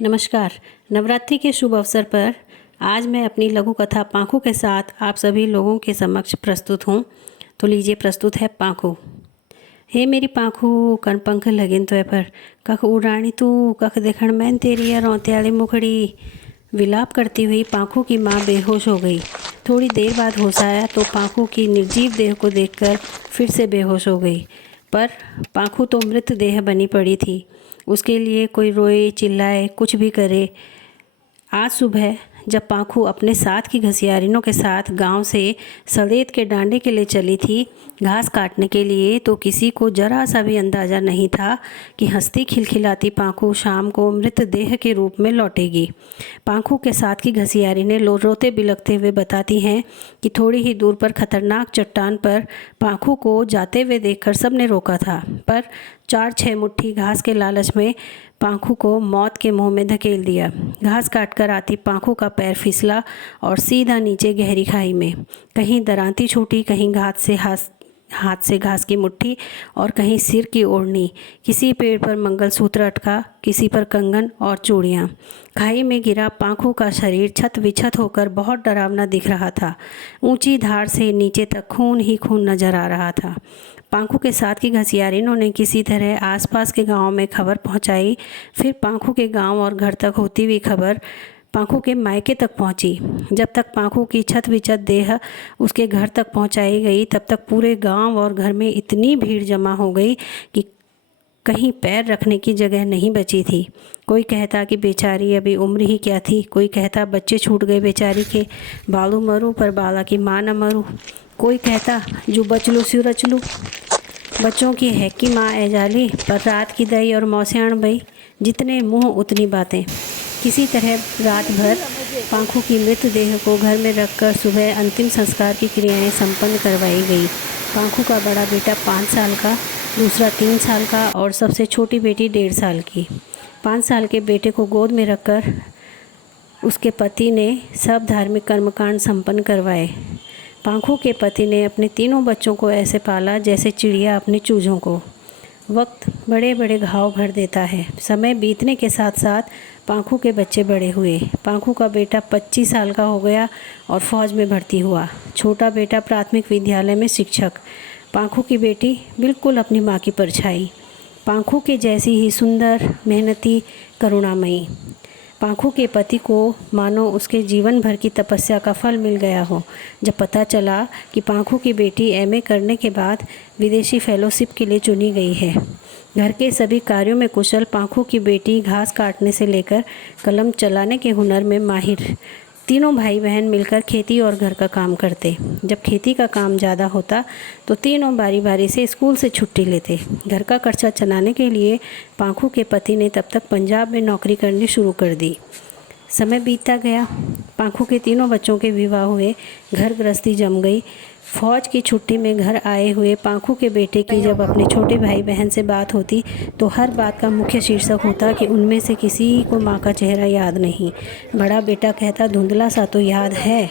नमस्कार। नवरात्रि के शुभ अवसर पर आज मैं अपनी लघु कथा पांखू के साथ आप सभी लोगों के समक्ष प्रस्तुत हूँ। तो लीजिए, प्रस्तुत है पांखू। हे मेरी पांखू कण पंख लगिन त्वे पर, कख उड़ाणी तू कख देखण मैन तेरी रौंत्याली मुखड़ी। विलाप करती हुई पांखू की माँ बेहोश हो गई। थोड़ी देर बाद होश आया तो पांखू की निर्जीव देह को देखकर फिर से बेहोश हो गई। पर पांखू तो मृत देह बनी पड़ी थी। उसके लिए कोई रोए चिल्लाए कुछ भी करे। आज सुबह जब पांखू अपने साथ की घसियारिनों के साथ गांव से सड़ेत के डांडे के लिए चली थी घास काटने के लिए, तो किसी को जरा सा भी अंदाज़ा नहीं था कि हंसती खिलखिलाती पांखू शाम को मृत देह के रूप में लौटेगी। पांखू के साथ की घसियारिनें रोते बिलखते हुए बताती हैं कि थोड़ी ही दूर पर खतरनाक चट्टान पर पांखू को जाते हुए देखकर सबने रोका था, पर 4-6 मुट्ठी घास के लालच में पांखू को मौत के मुंह में धकेल दिया। घास काटकर आती पांखू का पैर फिसला और सीधा नीचे गहरी खाई में। कहीं दरांती छूटी, कहीं हाथ से घास की मुट्ठी और कहीं सिर की ओढ़नी। किसी पेड़ पर मंगलसूत्र अटका, किसी पर कंगन और चूड़ियाँ। खाई में गिरा पांखू का शरीर छत विछत होकर बहुत डरावना दिख रहा था। ऊंची धार से नीचे तक खून ही खून नजर आ रहा था। पांखू के साथ की घसियारिनों ने किसी तरह आसपास के गांव में खबर पहुंचाई। फिर पांखू के गांव और घर तक होती हुई खबर पांखू के मायके तक पहुंची। जब तक पांखू की छत विछत देह उसके घर तक पहुंचाई गई, तब तक पूरे गांव और घर में इतनी भीड़ जमा हो गई कि कहीं पैर रखने की जगह नहीं बची थी। कोई कहता कि बेचारी अभी उम्र ही क्या थी, कोई कहता बच्चे छूट गए बेचारी के, बालू मरूं पर बाला की माँ न मरूं, कोई कहता जो बचलू सु रचलू, बच्चों की है कि माँ एजाली, पर रात की दई और मौसियाण बई, जितने मुँह उतनी बातें। किसी तरह रात भर पांखू की मृत देह को घर में रखकर सुबह अंतिम संस्कार की क्रियाएं संपन्न करवाई गई। पांखू का बड़ा बेटा 5 साल का, दूसरा 3 साल का और सबसे छोटी बेटी 1.5 साल की। 5 साल के बेटे को गोद में रखकर उसके पति ने सब धार्मिक कर्मकांड संपन्न करवाए। पांखू के पति ने अपने तीनों बच्चों को ऐसे पाला जैसे चिड़िया अपने चूजों को। वक्त बड़े बड़े घाव भर देता है। समय बीतने के साथ साथ पांखू के बच्चे बड़े हुए। पांखू का बेटा 25 साल का हो गया और फौज में भर्ती हुआ। छोटा बेटा प्राथमिक विद्यालय में शिक्षक। पांखू की बेटी बिल्कुल अपनी माँ की परछाई, पांखू के जैसी ही सुंदर, मेहनती, करुणामयी। पांखू के पति को मानो उसके जीवन भर की तपस्या का फल मिल गया हो। जब पता चला कि पांखू की बेटी एमए करने के बाद विदेशी फेलोशिप के लिए चुनी गई है। घर के सभी कार्यों में कुशल पांखू की बेटी घास काटने से लेकर कलम चलाने के हुनर में माहिर। तीनों भाई बहन मिलकर खेती और घर का काम करते। जब खेती का काम ज़्यादा होता तो तीनों बारी बारी से स्कूल से छुट्टी लेते। घर का खर्चा चलाने के लिए पांखू के पति ने तब तक पंजाब में नौकरी करनी शुरू कर दी। समय बीतता गया। पांखू के तीनों बच्चों के विवाह हुए, घर गृहस्थी जम गई। फौज की छुट्टी में घर आए हुए पांखू के बेटे की जब अपने छोटे भाई बहन से बात होती तो हर बात का मुख्य शीर्षक होता कि उनमें से किसी को माँ का चेहरा याद नहीं। बड़ा बेटा कहता धुंधला सा तो याद है।